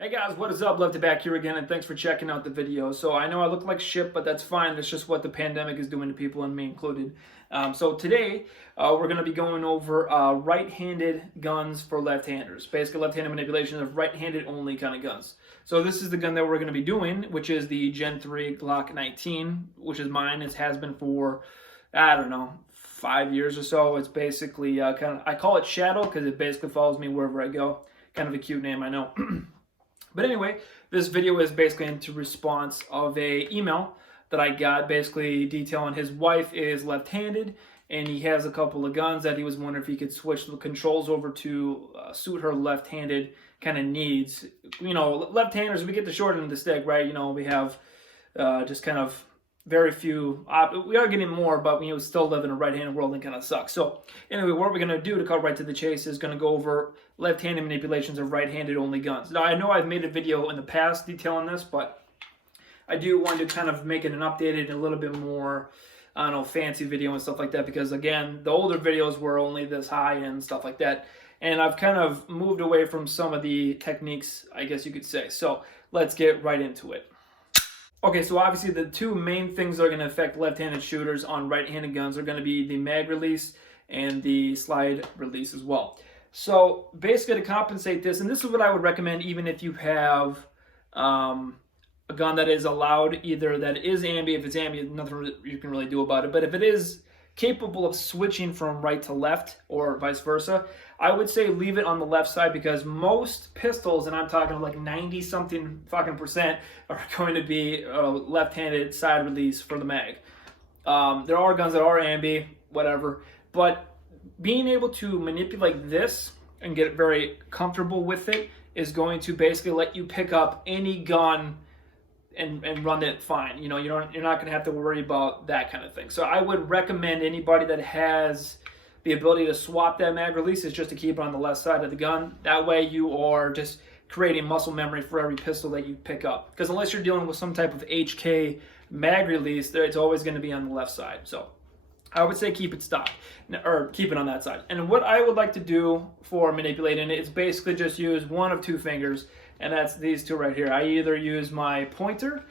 Hey guys, what is up? Lefty back here again, and thanks for checking out the video. So I know I look like shit, but that's fine. That's just what the pandemic is doing to people, and me included. So today, we're going to be going over right-handed guns for left-handers. Basically, left-handed manipulation of right-handed only kind of guns. So this is the gun that we're going to be doing, which is the Gen 3 Glock 19, which is mine. It has been for, I don't know, 5 years or so. It's basically I call it Shadow because it basically follows me wherever I go. Kind of a cute name, I know. But anyway, this video is basically into response of a email that I got, basically detailing his wife is left-handed and he has a couple of guns that he was wondering if he could switch the controls over to suit her left-handed kind of needs. You know, left-handers, we get the short end of the stick, right? You know, we have just kind of very few, we are getting more, but we still live in a right-handed world and kind of sucks. So anyway, what we're going to do to cut right to the chase is going to go over left-handed manipulations of right-handed only guns. Now, I know I've made a video in the past detailing this, but I do want to kind of make it an updated, a little bit more, I don't know, fancy video and stuff like that, because again, the older videos were only this high and stuff like that. And I've kind of moved away from some of the techniques, I guess you could say. So let's get right into it. Okay, so obviously the two main things that are going to affect left-handed shooters on right-handed guns are going to be the mag release and the slide release as well. So basically to compensate this, and this is what I would recommend even if you have a gun that is allowed, either that is ambi. If it's ambi, nothing you can really do about it. But if it is capable of switching from right to left or vice versa, I would say leave it on the left side, because most pistols, and I'm talking like 90 something fucking percent, are going to be left-handed side release for the mag. There are guns that are ambi, whatever, but being able to manipulate this and get very comfortable with it is going to basically let you pick up any gun and run it fine. You know, you're not going to have to worry about that kind of thing. So I would recommend anybody that has the ability to swap that mag release is just to keep it on the left side of the gun. That way you are just creating muscle memory for every pistol that you pick up. Because unless you're dealing with some type of HK mag release, it's always going to be on the left side. So I would say keep it stocked, or keep it on that side. And what I would like to do for manipulating it is basically just use one of two fingers, and that's these two right here. I either use my pointer.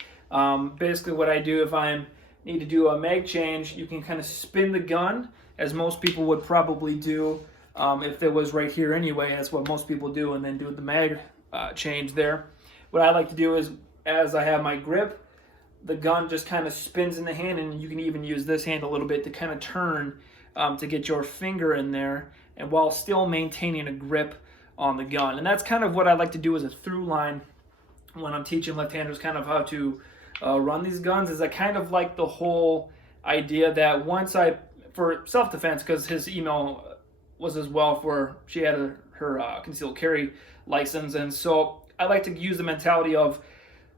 Basically what I do if I need to do a mag change, you can kind of spin the gun, as most people would probably do if it was right here anyway. That's what most people do, and then do the mag change there. What I like to do is, as I have my grip, the gun just kind of spins in the hand, and you can even use this hand a little bit to kind of turn to get your finger in there, and while still maintaining a grip on the gun. And that's kind of what I like to do as a through line when I'm teaching left-handers kind of how to run these guns. Is I kind of like the whole idea that once for self-defense, because his email was as well for, she had her concealed carry license, and so I like to use the mentality of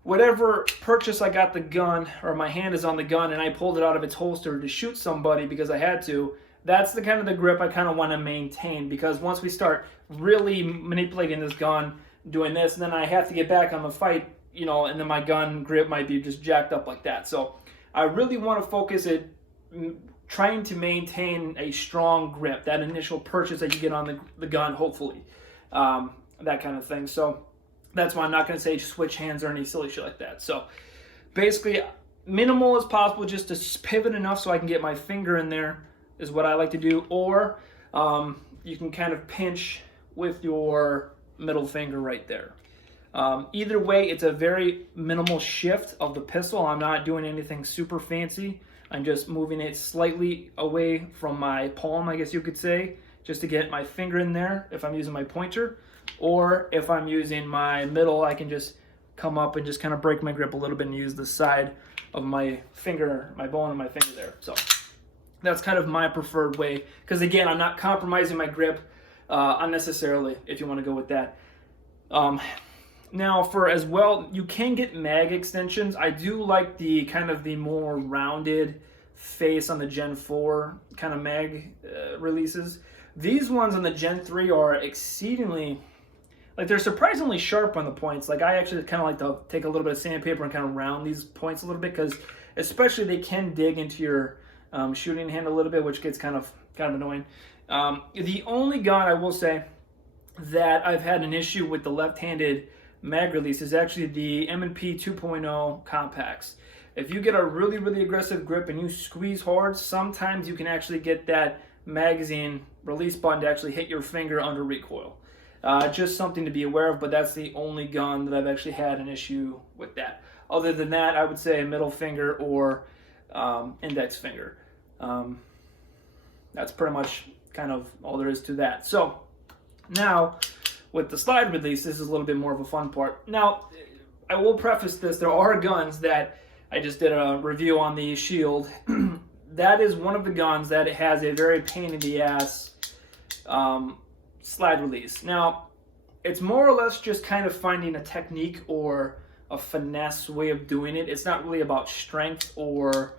whatever purchase I got the gun, or my hand is on the gun and I pulled it out of its holster to shoot somebody because I had to, that's the kind of the grip I kind of want to maintain. Because once we start really manipulating this gun, doing this, and then I have to get back on the fight, you know, and then my gun grip might be just jacked up like that. So I really want to focus it trying to maintain a strong grip, that initial purchase that you get on the gun, hopefully, that kind of thing. So that's why I'm not going to say switch hands or any silly shit like that. So basically, minimal as possible, just to pivot enough so I can get my finger in there is what I like to do. Or you can kind of pinch with your middle finger right there. Either way, it's a very minimal shift of the pistol. I'm not doing anything super fancy. I'm just moving it slightly away from my palm, I guess you could say, just to get my finger in there if I'm using my pointer. Or if I'm using my middle, I can just come up and just kind of break my grip a little bit and use the side of my finger, my bone of my finger there. So that's kind of my preferred way, because again, I'm not compromising my grip unnecessarily, if you want to go with that. Now for as well, you can get mag extensions. I do like the kind of the more rounded face on the Gen 4 kind of mag releases. These ones on the Gen 3 are exceedingly, like, they're surprisingly sharp on the points. Like, I actually kind of like to take a little bit of sandpaper and kind of round these points a little bit, because especially they can dig into your shooting hand a little bit, which gets kind of annoying. The only gun I will say that I've had an issue with the left-handed mag release is actually the M&P 2.0 compacts. If you get a really, really aggressive grip and you squeeze hard, sometimes you can actually get that magazine release button to actually hit your finger under recoil. Just something to be aware of, but that's the only gun that I've actually had an issue with that. Other than that, I would say middle finger or index finger. That's pretty much kind of all there is to that. So now with the slide release, this is a little bit more of a fun part. Now, I will preface this, there are guns that I just did a review on the Shield. That is one of the guns that has a very pain in the ass slide release. Now, it's more or less just kind of finding a technique or a finesse way of doing it. It's not really about strength or,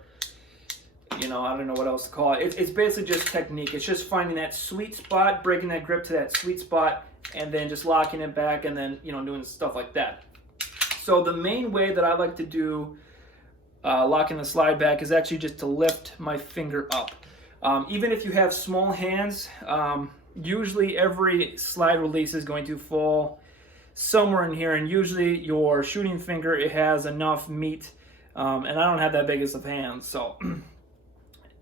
you know, I don't know what else to call it. It's basically just technique. It's just finding that sweet spot, breaking that grip to that sweet spot, and then just locking it back and then, you know, doing stuff like that. So the main way that I like to do locking the slide back is actually just to lift my finger up. Even if you have small hands, usually every slide release is going to fall somewhere in here, and usually your shooting finger, it has enough meat, and I don't have that big of hands, so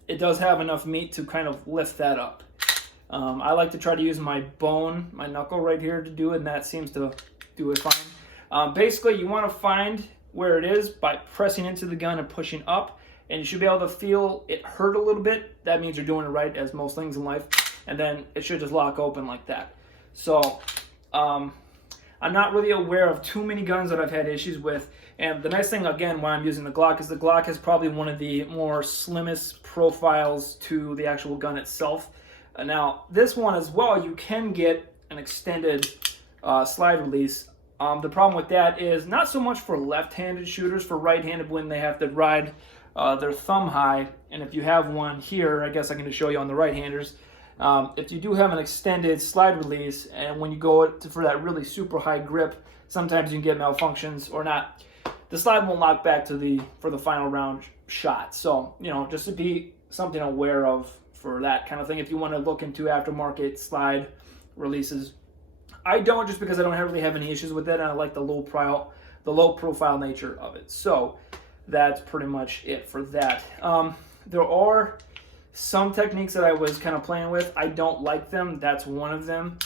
it does have enough meat to kind of lift that up. I like to try to use my bone, my knuckle right here to do it, and that seems to do it fine. Basically, you want to find where it is by pressing into the gun and pushing up, and you should be able to feel it hurt a little bit. That means you're doing it right, as most things in life, and then it should just lock open like that. So I'm not really aware of too many guns that I've had issues with, and the nice thing, again, why I'm using the Glock is the Glock is probably one of the more slimmest profiles to the actual gun itself. Now, this one as well, you can get an extended slide release. The problem with that is not so much for left-handed shooters, for right-handed when they have to ride their thumb high, and if you have one here, I guess I can just show you on the right-handers. If you do have an extended slide release, and when you go for that really super high grip, sometimes you can get malfunctions or not. The slide won't lock back for the final round shot. So, you know, just to be something aware of for that kind of thing. If you want to look into aftermarket slide releases, I don't, just because I don't really have any issues with it, and I like the low profile nature of it. So that's pretty much it for that. There are some techniques that I was kind of playing with. I don't like them. That's one of them.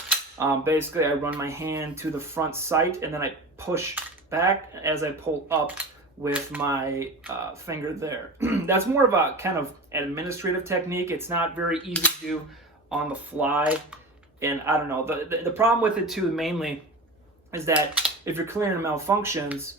Basically, I run my hand to the front sight, and then I push back as I pull up with my finger there. That's more of a kind of administrative technique. It's not very easy to do on the fly. And I don't know, the problem with it too mainly is that if you're clearing malfunctions,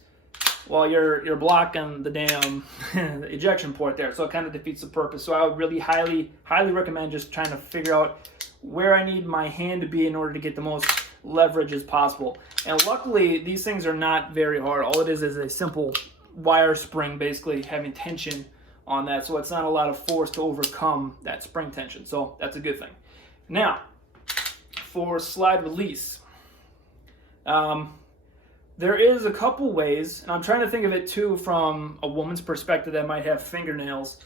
well, you're blocking the damn ejection port there, so it kind of defeats the purpose. So I would really highly recommend just trying to figure out where I need my hand to be in order to get the most leverage as possible. And luckily, these things are not very hard. All it is a simple wire spring, basically having tension on that, so it's not a lot of force to overcome that spring tension. So that's a good thing. Now, for slide release, there is a couple ways, and I'm trying to think of it too from a woman's perspective that might have fingernails.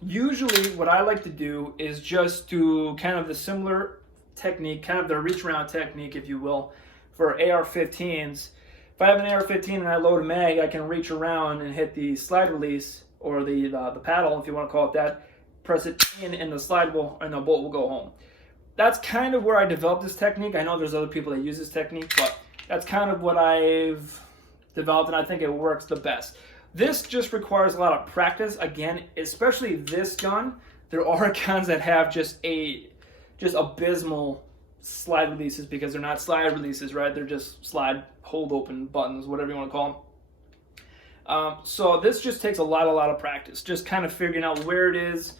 Usually what I like to do is just do kind of the similar technique, kind of the reach around technique, if you will, for AR-15s. If I have an AR-15 and I load a mag, I can reach around and hit the slide release, or the paddle, if you want to call it that, press it in, and the bolt will go home. That's kind of where I developed this technique. I know there's other people that use this technique, but that's kind of what I've developed, and I think it works the best. This just requires a lot of practice. Again, especially this gun. There are guns that have just abysmal slide releases because they're not slide releases, right? They're just slide hold open buttons, whatever you want to call them. So this just takes a lot of practice, just kind of figuring out where it is,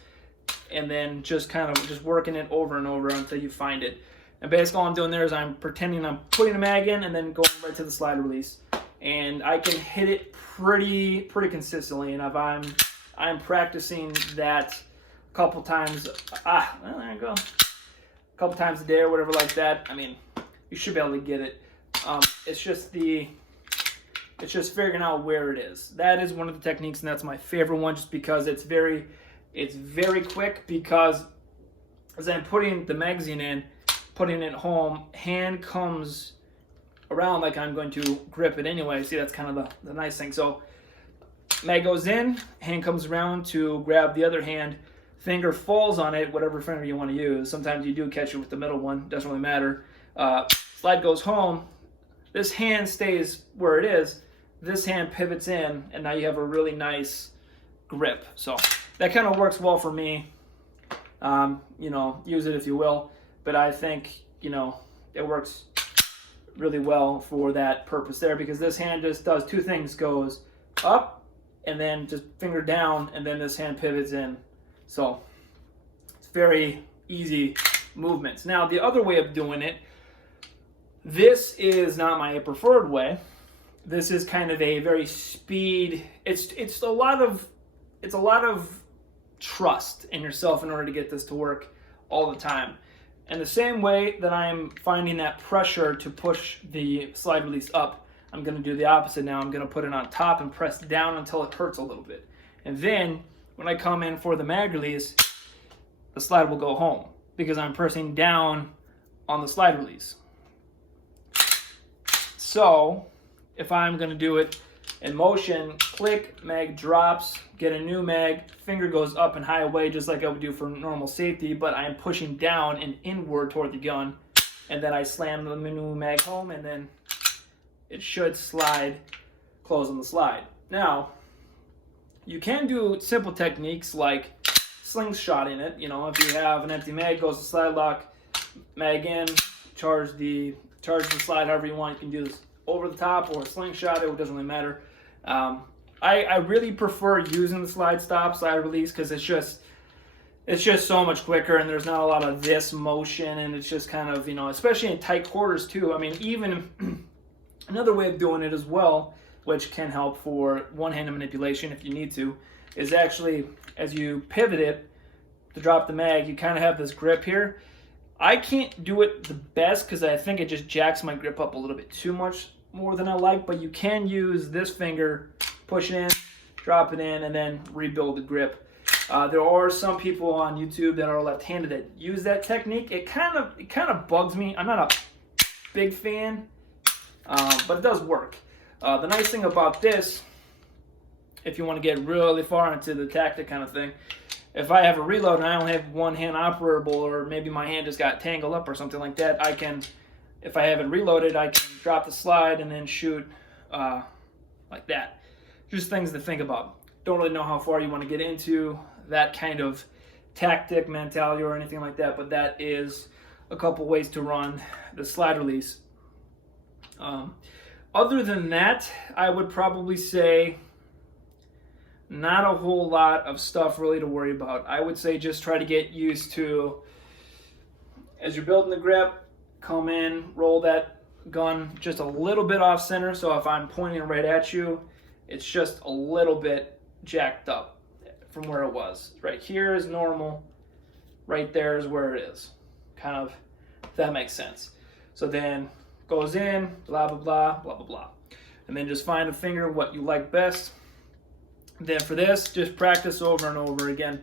and then just kind of just working it over and over until you find it. And basically all I'm doing there is I'm pretending I'm putting a mag in and then going right to the slide release. And I can hit it pretty consistently. And if I'm practicing that a couple times, well, there you go, a couple times a day or whatever like that, I mean, you should be able to get it. It's just figuring out where it is. That is one of the techniques, and that's my favorite one, just because it's very quick. Because as I'm putting the magazine in, putting it home, hand comes around like I'm going to grip it anyway. See, that's kind of the nice thing. So mag goes in, hand comes around to grab the other hand, finger falls on it, whatever finger you want to use. Sometimes you do catch it with the middle one, doesn't really matter. Slide goes home, this hand stays where it is, this hand pivots in, and now you have a really nice grip. So that kind of works well for me. You know, use it if you will, but I think, you know, it works really well for that purpose there, because this hand just does two things, goes up and then just finger down, and then this hand pivots in. So it's very easy movements. Now the other way of doing it, this is not my preferred way. This is kind of a very speed, it's a lot of trust in yourself in order to get this to work all the time. And the same way that I'm finding that pressure to push the slide release up, I'm going to do the opposite now. I'm going to put it on top and press down until it hurts a little bit. And then when I come in for the mag release, the slide will go home because I'm pressing down on the slide release. So if I'm going to do it in motion, click, mag drops, get a new mag, finger goes up and high away just like I would do for normal safety, but I am pushing down and inward toward the gun, and then I slam the new mag home, and then it should slide, close on the slide. Now, you can do simple techniques like slingshotting it. You know, if you have an empty mag, goes to slide lock, mag in, charge the slide however you want. You can do this over the top or slingshot it doesn't really matter. I really prefer using the slide stop, slide release, because it's just so much quicker, and there's not a lot of this motion, and it's just kind of, you know, especially in tight quarters too. I mean, even another way of doing it as well, which can help for one-handed manipulation if you need to, is actually as you pivot it to drop the mag, you kind of have this grip here. I can't do it the best because I think it just jacks my grip up a little bit too much more than I like, but you can use this finger, push it in, drop it in, and then rebuild the grip. There are some people on YouTube that are left-handed that use that technique. It kind of bugs me. I'm not a big fan, but it does work. The nice thing about this, if you want to get really far into the tactic kind of thing, if I have a reload and I only have one hand operable, or maybe my hand just got tangled up or something like that, I can, if I haven't reloaded, I can drop the slide and then shoot like that. Just things to think about. Don't really know how far you want to get into that kind of tactic, mentality, or anything like that, but that is a couple ways to run the slide release. Other than that, I would probably say not a whole lot of stuff really to worry about. I would say just try to get used to, as you're building the grip, come in, roll that gun just a little bit off center. So if I'm pointing right at you, it's just a little bit jacked up from where it was. Right here is normal. Right there is where it is. Kind of, if that makes sense. So then goes in, blah, blah, blah, blah, blah, blah. And then just find a finger, what you like best. Then for this, just practice over and over again.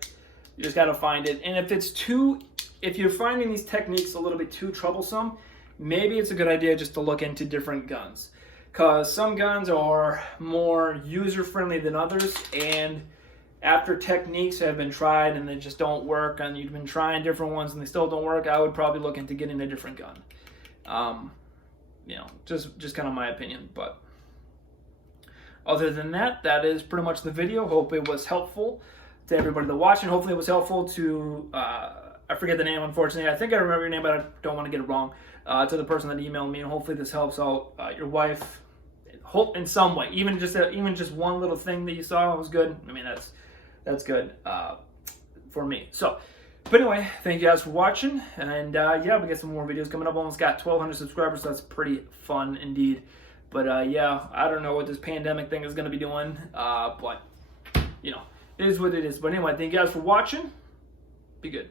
You just got to find it. And if you're finding these techniques a little bit too troublesome, maybe it's a good idea just to look into different guns. Because some guns are more user-friendly than others, and after techniques have been tried and they just don't work, and you've been trying different ones and they still don't work, I would probably look into getting a different gun. You know, just kind of my opinion. But other than that, that is pretty much the video. Hope it was helpful to everybody that watched, and hopefully it was helpful to, I forget the name, unfortunately. I think I remember your name, but I don't want to get it wrong. To the person that emailed me, and hopefully this helps out your wife in some way. Even just one little thing that you saw was good. I mean, that's good for me. So, but anyway, thank you guys for watching, and yeah, we got some more videos coming up. Almost got 1,200 subscribers, so that's pretty fun indeed. But yeah, I don't know what this pandemic thing is going to be doing, but you know, it is what it is. But anyway, thank you guys for watching. Be good.